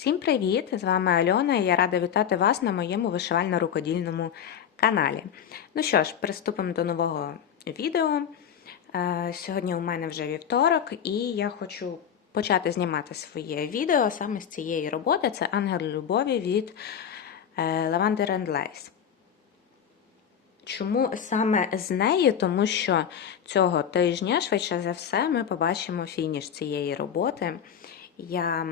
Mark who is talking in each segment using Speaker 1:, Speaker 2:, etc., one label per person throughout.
Speaker 1: Всім привіт! З вами Альона і я рада вітати вас на моєму вишивально-рукодільному каналі. Ну що ж, приступимо до нового відео. Е, Сьогодні у мене вже вівторок, і я хочу почати знімати своє відео саме з цієї роботи. Це Ангел любові від е, Lavender and Lace. Чому саме з неї? Тому що цього тижня, швидше за все, ми побачимо фініш цієї роботи. Я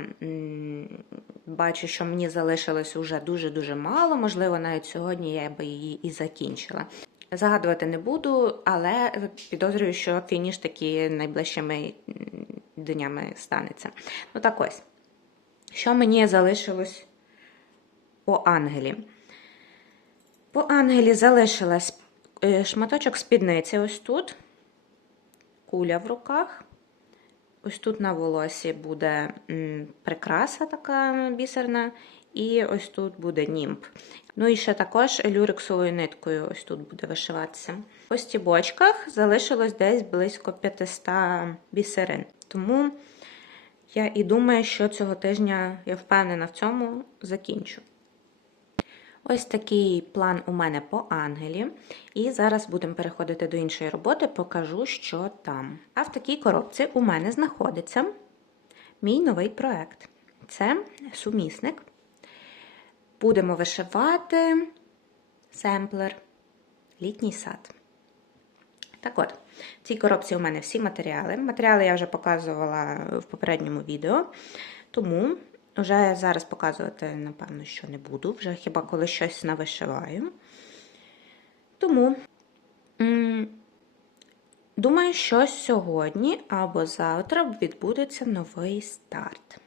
Speaker 1: бачу, що мені залишилось уже дуже-дуже мало, можливо, навіть сьогодні я би її і закінчила. Загадувати не буду, але підозрюю, що фініш таки найближчими днями станеться. Ну так ось, що мені залишилось по ангелі? По ангелі залишилась е, шматочок спідниці ось тут, куля в руках. Ось тут на волосі буде прикраса така бісерна, і ось тут буде німб. Ну і ще також люрексовою ниткою ось тут буде вишиватися. По стібочках залишилось десь близько 500 бісерин. Тому я і думаю, що цього тижня я впевнена в цьому закінчу. Ось такий план у мене по ангелі. І зараз будемо переходити до іншої роботи, покажу, що там. А в такій коробці у мене знаходиться мій новий проект. Це сумісник. Будемо вишивати семплер, літній сад. Так от, в цій коробці у мене всі матеріали. Матеріали я вже показувала в попередньому відео, тому вже зараз показувати, напевно, що не буду, вже хіба коли щось навишиваю. Тому, думаю, що сьогодні або завтра відбудеться новий старт.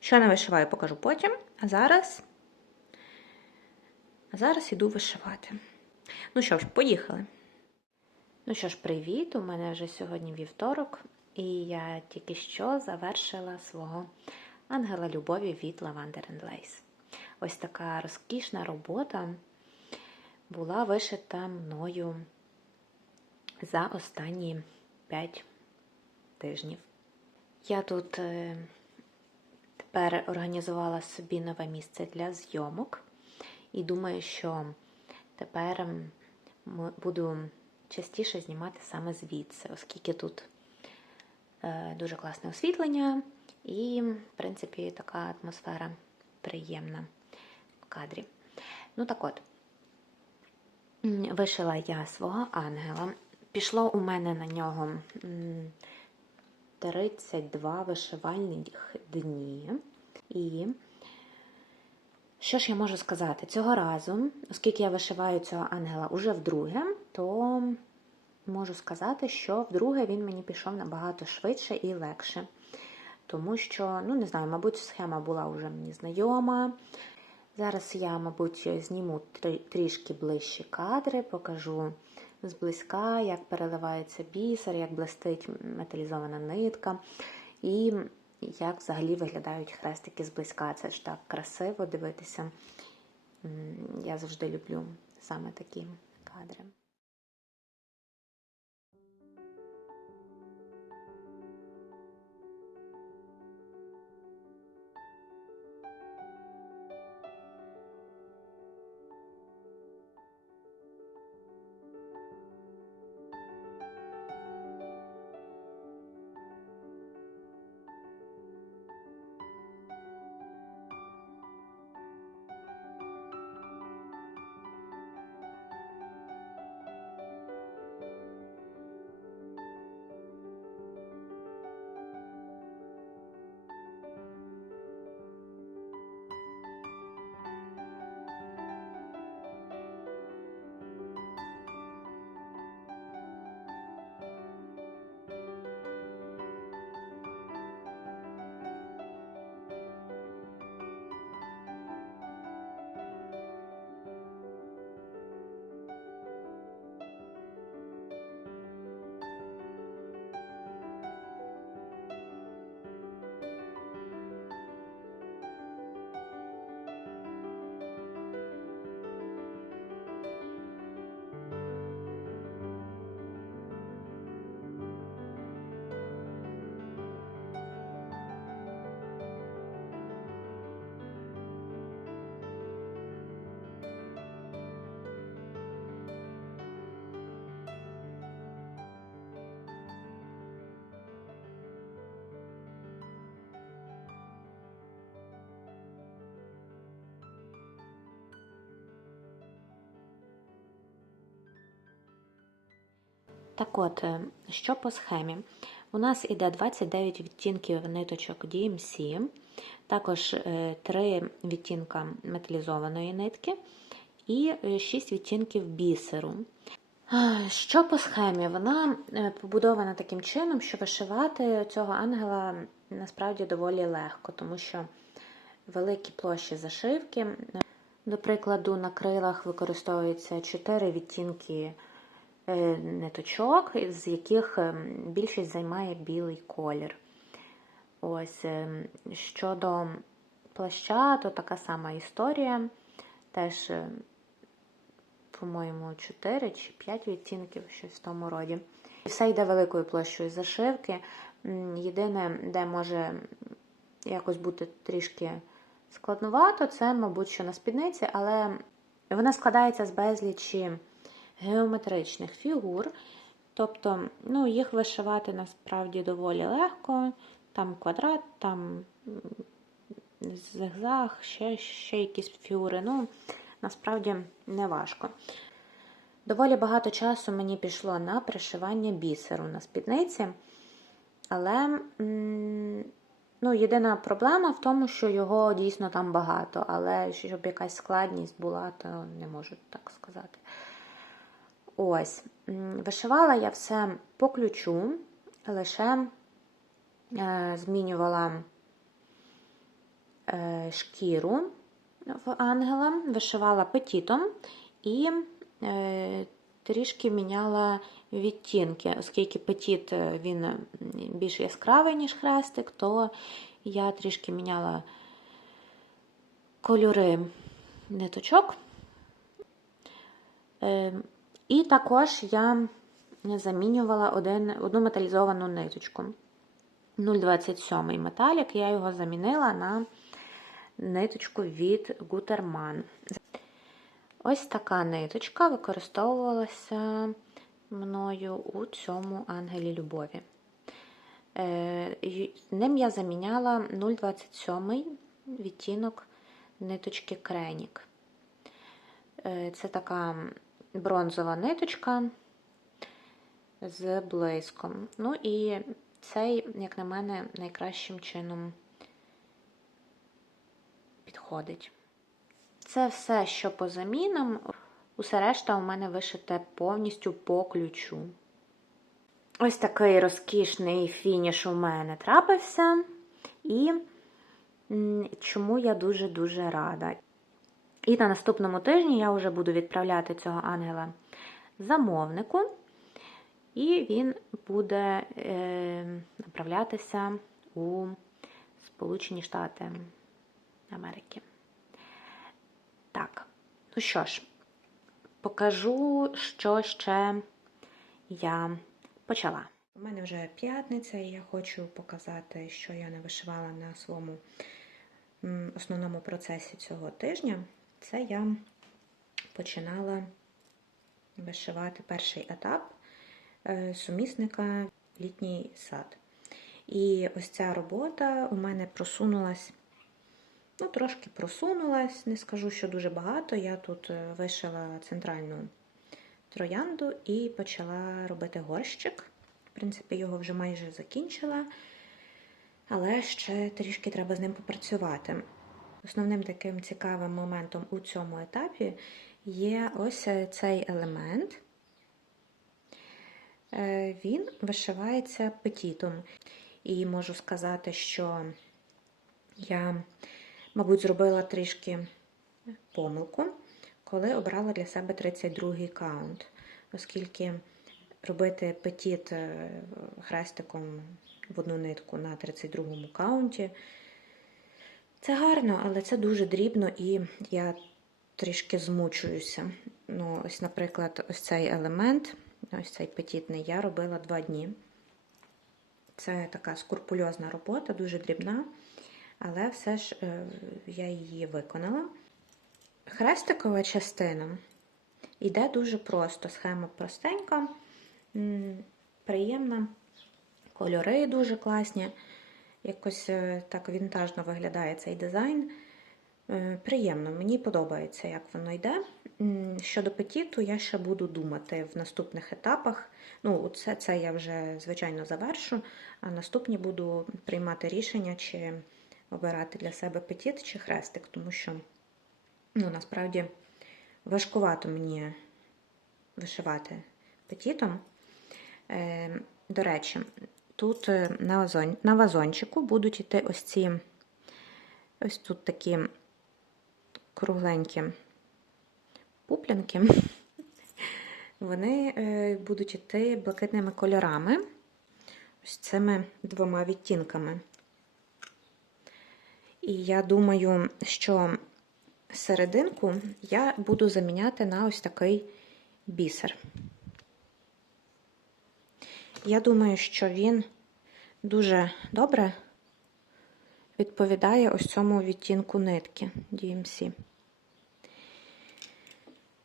Speaker 1: Що не вишиваю, покажу потім. А зараз, а зараз іду вишивати. Ну що ж, поїхали. Ну що ж, привіт! У мене вже сьогодні вівторок, і я тільки що завершила свого ангела любові від Lavender and Lace. Ось така розкішна робота була вишита мною за останні 5 тижнів. Я тут е, тепер організувала собі нове місце для зйомок, і думаю, що тепер буду частіше знімати саме звідси, оскільки тут е, дуже класне освітлення. І, в принципі, така атмосфера приємна в кадрі. Ну, так от, вишила я свого ангела. Пішло у мене на нього 32 вишивальних дні. І що ж я можу сказати? Цього разу, оскільки я вишиваю цього ангела уже вдруге, то можу сказати, що вдруге він мені пішов набагато швидше і легше тому що, ну не знаю, мабуть, схема була вже мені знайома. Зараз я, мабуть, зніму трішки ближчі кадри, покажу зблизька, як переливається бісер, як блистить металізована нитка, і як взагалі виглядають хрестики зблизька. Це ж так красиво дивитися. Я завжди люблю саме такі кадри. Так от, е, що по схемі? У нас іде 29 відтінків ниточок DMC, також 3 відтінка металізованої нитки і 6 відтінків бісеру. Що по схемі? Вона е, побудована таким чином, що вишивати цього ангела насправді доволі легко, тому що великі площі зашивки. До прикладу, на крилах використовується 4 відтінки е, ниточок, з яких е, більшість займає білий колір. Ось е, щодо плаща, то така сама історія. Теж, е, по-моєму, 4 чи 5 відтінків, щось в тому роді. Все йде великою площею зашивки. Єдине, де може якось бути трішки складновато, це, мабуть, що на спідниці, але вона складається з безлічі геометричних фігур. Тобто, ну, їх вишивати насправді доволі легко. Там квадрат, там зигзаг, ще, ще якісь фігури. Ну, насправді не важко. Доволі багато часу мені пішло на пришивання бісеру на спідниці, але ну, єдина проблема в тому, що його дійсно там багато, але щоб якась складність була, то не можу так сказати. Ось, вишивала я все по ключу, лише е, змінювала е, шкіру в ангела, вишивала петітом і е, трішки міняла відтінки, оскільки петіт він більш яскравий, ніж хрестик, то я трішки міняла кольори ниточок. І також я замінювала один, одну металізовану ниточку. 0,27 металік, я його замінила на ниточку від Gutermann. Ось така ниточка використовувалася мною у цьому ангелі любові. Е, Ним я заміняла 0,27 відтінок ниточки Кренік. Е, Це така бронзова ниточка з блиском. Ну і цей, як на мене, найкращим чином підходить. Це все, що по замінам. Усе решта у мене вишите повністю по ключу. Ось такий розкішний фініш у мене трапився. І чому я дуже-дуже рада. І на наступному тижні я вже буду відправляти цього ангела замовнику, і він буде е, направлятися у Сполучені Штати Америки. Так, ну що ж, покажу, що ще я почала. У мене вже п'ятниця, і я хочу показати, що я не вишивала на своєму основному процесі цього тижня. Це я починала вишивати перший етап е, сумісника літній сад. І ось ця робота у мене просунулась, ну, трошки просунулась, не скажу, що дуже багато. Я тут е, вишила центральну троянду і почала робити горщик. В принципі, його вже майже закінчила, але ще трішки треба з ним попрацювати. Основним таким цікавим моментом у цьому етапі є ось цей елемент. Е, Він вишивається петітом. І можу сказати, що я, мабуть, зробила трішки помилку, коли обрала для себе 32-й каунт, оскільки робити петіт е, хрестиком в одну нитку на 32-му каунті це гарно, але це дуже дрібно і я трішки змучуюся. Ну, ось, наприклад, ось цей елемент, ось цей петітний, я робила два дні. Це така скрупульозна робота, дуже дрібна, але все ж е, я її виконала. Хрестикова частина йде дуже просто. Схема простенька, приємна, кольори дуже класні. Якось е, так вінтажно виглядає цей дизайн. Е, Приємно, мені подобається, як воно йде. щодо петіту я ще буду думати в наступних етапах. Ну, це, це я вже, звичайно, завершу, а наступні буду приймати рішення, чи обирати для себе петіт чи хрестик, тому що ну, насправді важкувато мені вишивати петітом. Е, до речі, тут е, на, вазон, на вазончику будуть йти ось ці ось тут такі кругленькі пуплянки. Вони е, будуть йти блакитними кольорами, ось цими двома відтінками. І я думаю, що серединку я буду заміняти на ось такий бісер. Я думаю, що він дуже добре відповідає ось цьому відтінку нитки DMC.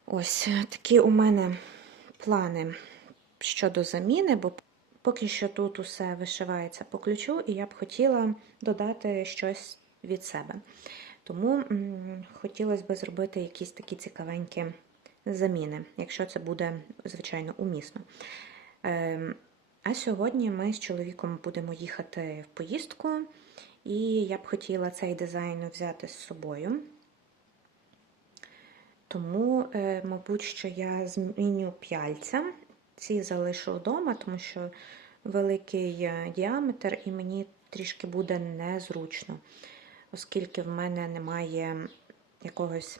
Speaker 1: Ось такі у мене плани щодо заміни, бо поки що тут усе вишивається по ключу, і я б хотіла додати щось від себе. Тому хотілося б зробити якісь такі цікавенькі заміни, якщо це буде, звичайно, умісно. А сьогодні ми з чоловіком будемо їхати в поїздку, і я б хотіла цей дизайн взяти з собою. Тому, е, мабуть, що я зміню п'яльця. Ці залишу вдома, тому що великий е, діаметр і мені трішки буде незручно, оскільки в мене немає якогось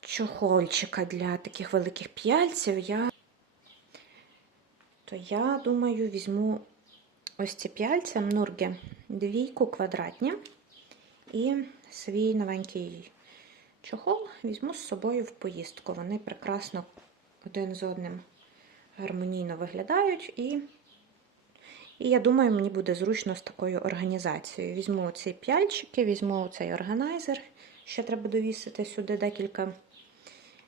Speaker 1: чохольчика для таких великих п'яльців, я, то я думаю, візьму ось ці п'яльця Мнурге двійку квадратні і свій новенький чохол візьму з собою в поїздку. Вони прекрасно один з одним гармонійно виглядають, і, і я думаю, мені буде зручно з такою організацією. Візьму ці п'яльчики, візьму цей органайзер. Ще треба довісити сюди декілька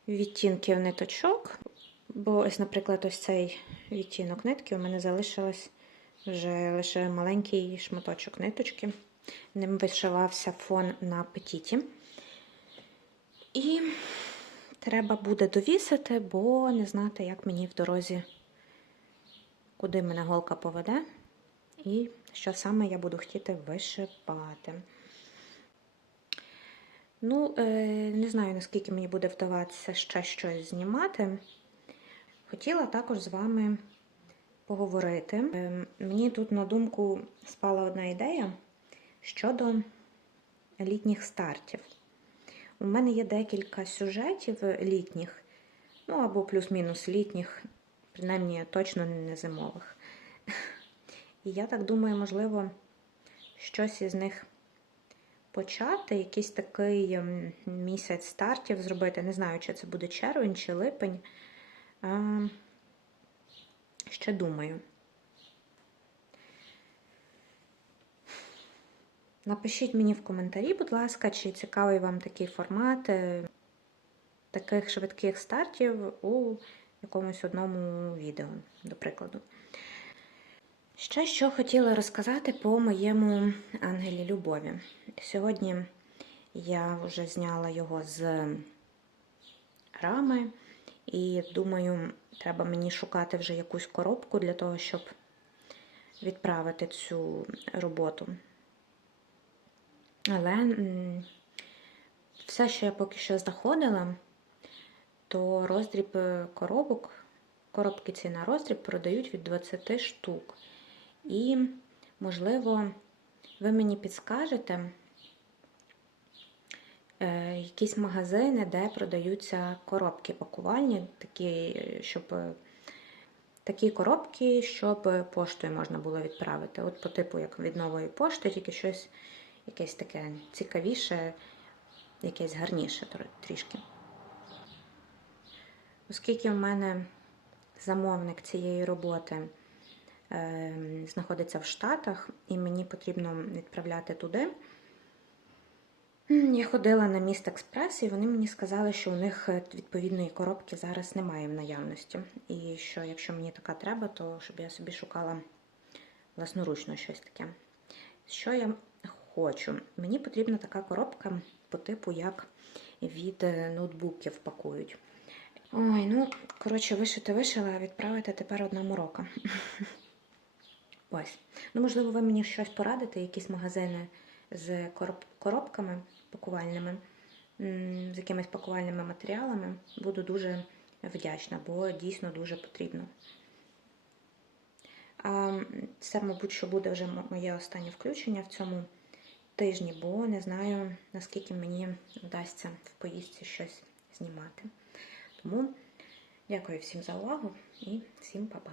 Speaker 1: відтінків ниточок. Бо ось, наприклад, ось цей відтінок нитки у мене залишилось вже лише маленький шматочок ниточки. Ним вишивався фон на петіті. І треба буде довісити, бо не знати, як мені в дорозі, куди мене голка поведе, і що саме я буду хотіти вишивати. Ну, е, не знаю, наскільки мені буде вдаватися ще щось знімати. Хотіла також з вами поговорити. Е, Мені тут на думку спала одна ідея щодо літніх стартів. У мене є декілька сюжетів літніх, ну або плюс-мінус літніх, принаймні точно не зимових. І я так думаю, можливо, щось із них почати, якийсь такий ем, місяць стартів зробити. Не знаю, чи це буде червень чи липень. Ще думаю. Напишіть мені в коментарі, будь ласка, чи цікавий вам такий формат е, таких швидких стартів у якомусь одному відео, до прикладу. Ще що хотіла розказати по моєму ангелі Любові. Сьогодні я вже зняла його з рами, і думаю, треба мені шукати вже якусь коробку для того, щоб відправити цю роботу. Але все, що я поки що знаходила, то роздріб коробок, коробки ці на роздріб продають від 20 штук. І, можливо, ви мені підскажете е, якісь магазини, де продаються коробки пакувальні, такі, щоб такі коробки, щоб поштою можна було відправити. От по типу, як від нової пошти, тільки щось якесь таке цікавіше, якесь гарніше трішки. Оскільки в мене замовник цієї роботи е, знаходиться в Штатах, і мені потрібно відправляти туди. Я ходила на міст Експрес, і вони мені сказали, що у них відповідної коробки зараз немає в наявності. І що, якщо мені така треба, то щоб я собі шукала власноручно щось таке. Що я хочу. Мені потрібна така коробка по типу, як від е, ноутбуків пакують. Ой, ну, коротше, вишити вишила, а відправити тепер одна морока. Ось. Ну, можливо, ви мені щось порадите, якісь магазини з короб- коробками пакувальними, з якимись пакувальними матеріалами. Буду дуже вдячна, бо дійсно дуже потрібно. А це, мабуть, що буде вже моє останнє включення в цьому тижні, бо не знаю, наскільки мені вдасться в поїздці щось знімати. Тому дякую всім за увагу і всім па-па.